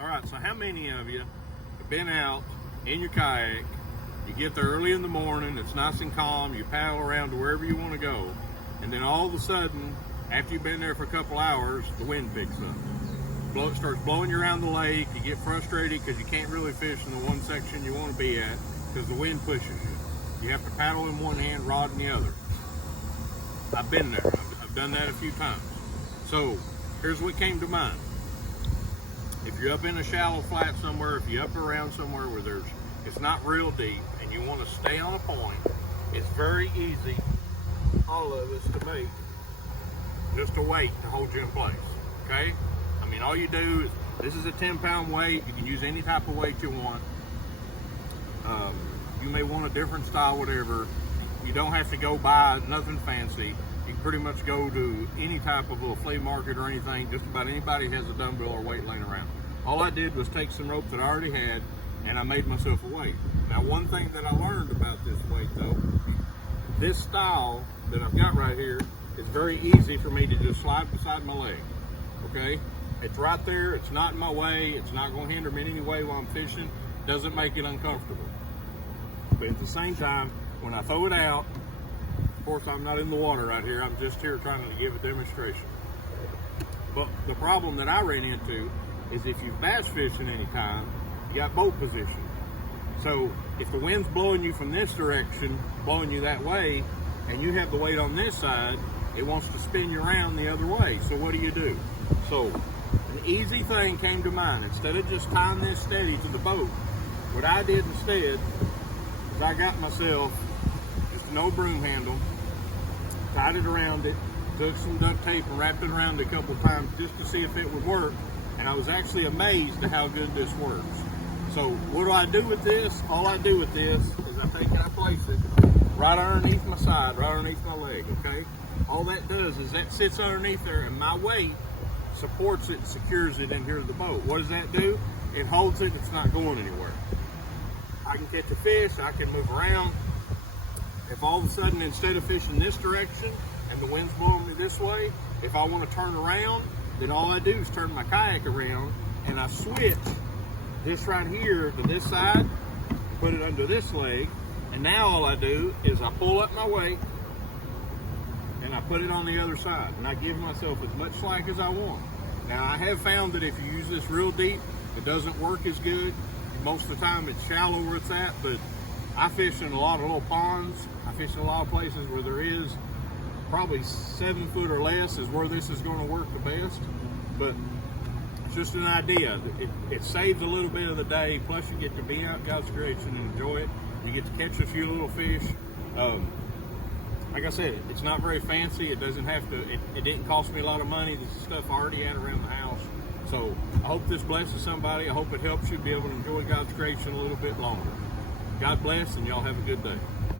All right, so how many of you have been out in your kayak, you get there early in the morning, it's nice and calm, you paddle around to wherever you want to go, and then all of a sudden, after you've been there for a couple hours, the wind picks up. It starts blowing you around the lake, you get frustrated because you can't really fish in the one section you want to be at because the wind pushes you. You have to paddle in one hand, rod in the other. I've been there, I've done that a few times. So here's what came to mind. If you're up in a shallow flat somewhere, if you're up around somewhere where it's not real deep and you want to stay on a point, it's very easy, all of us, to make just a weight to hold you in place, okay? I mean, all you do is, this is a 10-pound weight. You can use any type of weight you want. You may want a different style, whatever. You don't have to go buy nothing fancy. You can pretty much go to any type of little flea market or anything. Just about anybody has a dumbbell or weight laying around. All I did was take some rope that I already had and I made myself a weight. Now, one thing that I learned about this weight though, this style that I've got right here is very easy for me to just slide beside my leg, okay? It's right there, it's not in my way, it's not gonna hinder me in any way while I'm fishing, doesn't make it uncomfortable. But at the same time, when I throw it out, of course I'm not in the water right here, I'm just here trying to give a demonstration. But the problem that I ran into is if you've bass fishing any time, you got boat position. So if the wind's blowing you from this direction, blowing you that way, and you have the weight on this side, it wants to spin you around the other way. So what do? So an easy thing came to mind. Instead of just tying this steady to the boat, what I did instead is I got myself just an old broom handle, tied it around it, took some duct tape and wrapped it around it a couple of times just to see if it would work. And I was actually amazed at how good this works. So what do I do with this? All I do with this is I take it, I place it right underneath my side, right underneath my leg, okay? All that does is that sits underneath there and my weight supports it and secures it in here to the boat. What does that do? It holds it, it's not going anywhere. I can catch a fish, I can move around. If all of a sudden, instead of fishing this direction and the wind's blowing me this way, if I want to turn around, then all I do is turn my kayak around and I switch this right here to this side, put it under this leg, and now all I do is I pull up my weight and I put it on the other side, and I give myself as much slack as I want. Now, I have found that if you use this real deep, it doesn't work as good. Most of the time it's shallow where it's at, but I fish in a lot of little ponds. I fish in a lot of places where there is probably 7 foot or less is where this is going to work the best. But it's just an idea. It saves a little bit of the day, plus you get to be out in God's creation and enjoy it. You get to catch a few little fish. Like I said, it's not very fancy. It doesn't have to, it didn't cost me a lot of money. This is stuff I already had around the house. So I hope this blesses somebody. I hope it helps you be able to enjoy God's creation a little bit longer. God bless, and y'all have a good day.